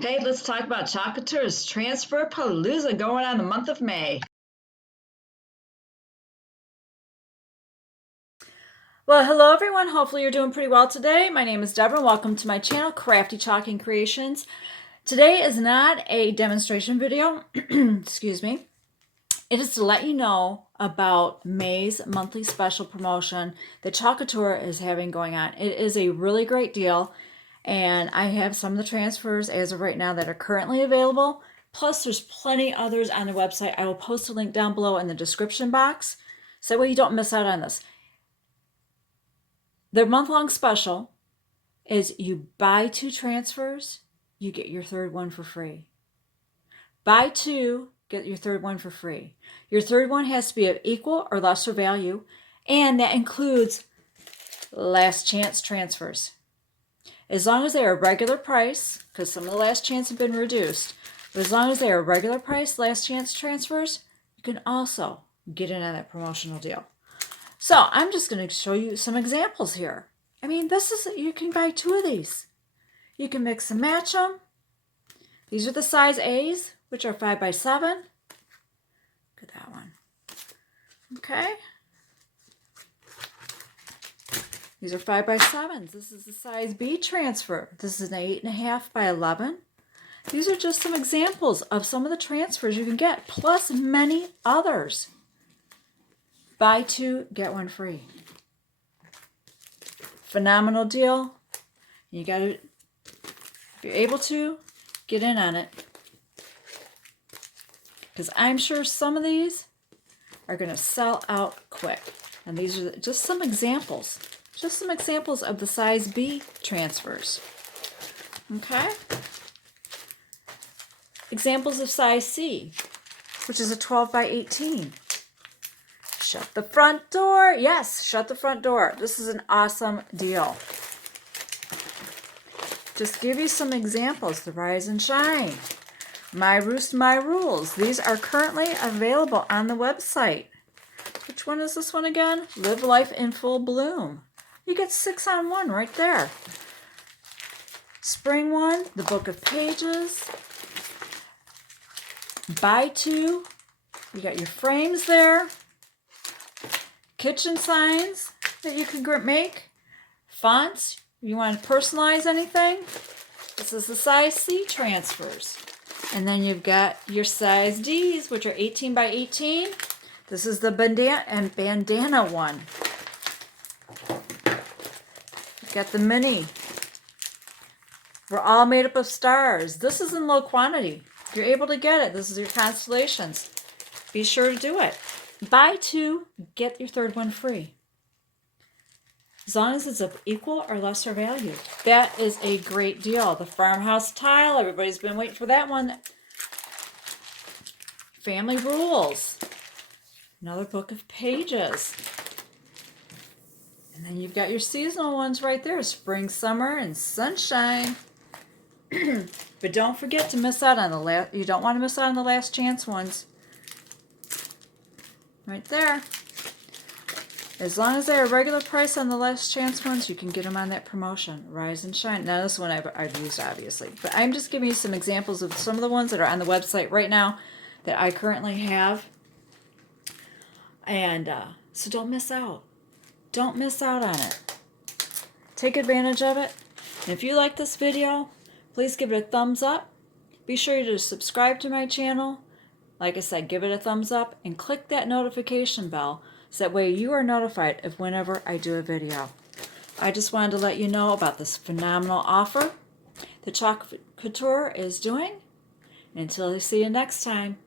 Hey, let's talk about Chalk Couture's Transferpalooza going on the month of May. Well, hello everyone. Hopefully you're doing pretty well today. My name is Deborah. Welcome to my channel, Crafty Chalking Creations. Today is not a demonstration video. Excuse me. It is to let you know about May's monthly special promotion that Chalk Couture is having going on. It is a really great deal, and I have some of the transfers as of right now that are currently available. Plus, there's plenty others on the website. I will post a link down below in the description box, so that way you don't miss out on this. Their month-long special is you buy 2 transfers, you get your third one for free. Buy 2, get your third one for free. Your third one has to be of equal or lesser value, and that includes last chance transfers. As long as they are regular price, because some of the last chance have been reduced, but as long as they are regular price last chance transfers, you can also get in on that promotional deal. So I'm just going to show you some examples here. I mean, you can buy 2 of these. You can mix and match them. These are the size A's, which are 5 by 7. Look at that one. Okay. These are 5 by 7s. This is the size B transfer. This is an 8.5 by 11. These are just some examples of some of the transfers you can get, plus many others. Buy 2, get 1 free. Phenomenal deal. You got to, if you're able to, get in on it. Because I'm sure some of these are going to sell out quick. And these are just some examples. Just some examples of the size B transfers. Okay? Examples of size C, which is a 12 by 18. Shut the front door. Yes, shut the front door. This is an awesome deal. Just give you some examples. The Rise and Shine. My Roost, My Rules. These are currently available on the website. Which one is this one again? Live Life in Full Bloom. You get 6 on 1 right there. Spring one, the Book of Pages. Buy 2. You got your frames there. Kitchen signs that you can make. Fonts. You want to personalize anything? This is the size C transfers. And then you've got your size D's, which are 18 by 18. This is the bandana one. You've got the mini. We're all made up of stars. This is in low quantity. If you're able to get it, this is your constellations. Be sure to do it. Buy 2, get your third one free. As long as it's of equal or lesser value. That is a great deal. The farmhouse tile, everybody's been waiting for that one. Family Rules. Another Book of Pages. And then you've got your seasonal ones right there. Spring, summer, and sunshine. But don't forget to miss out on you don't want to miss out on the last chance ones. Right there. As long as they're a regular price on the last chance ones, you can get them on that promotion. Rise and Shine. Now this one I've used, obviously. But I'm just giving you some examples of some of the ones that are on the website right now that I currently have. And so don't miss out. Don't miss out on it. Take advantage of it. And if you like this video, please give it a thumbs up. Be sure to subscribe to my channel. Like I said, give it a thumbs up and click that notification bell so that way you are notified of whenever I do a video. I just wanted to let you know about this phenomenal offer that Chalk Couture is doing. And until I see you next time,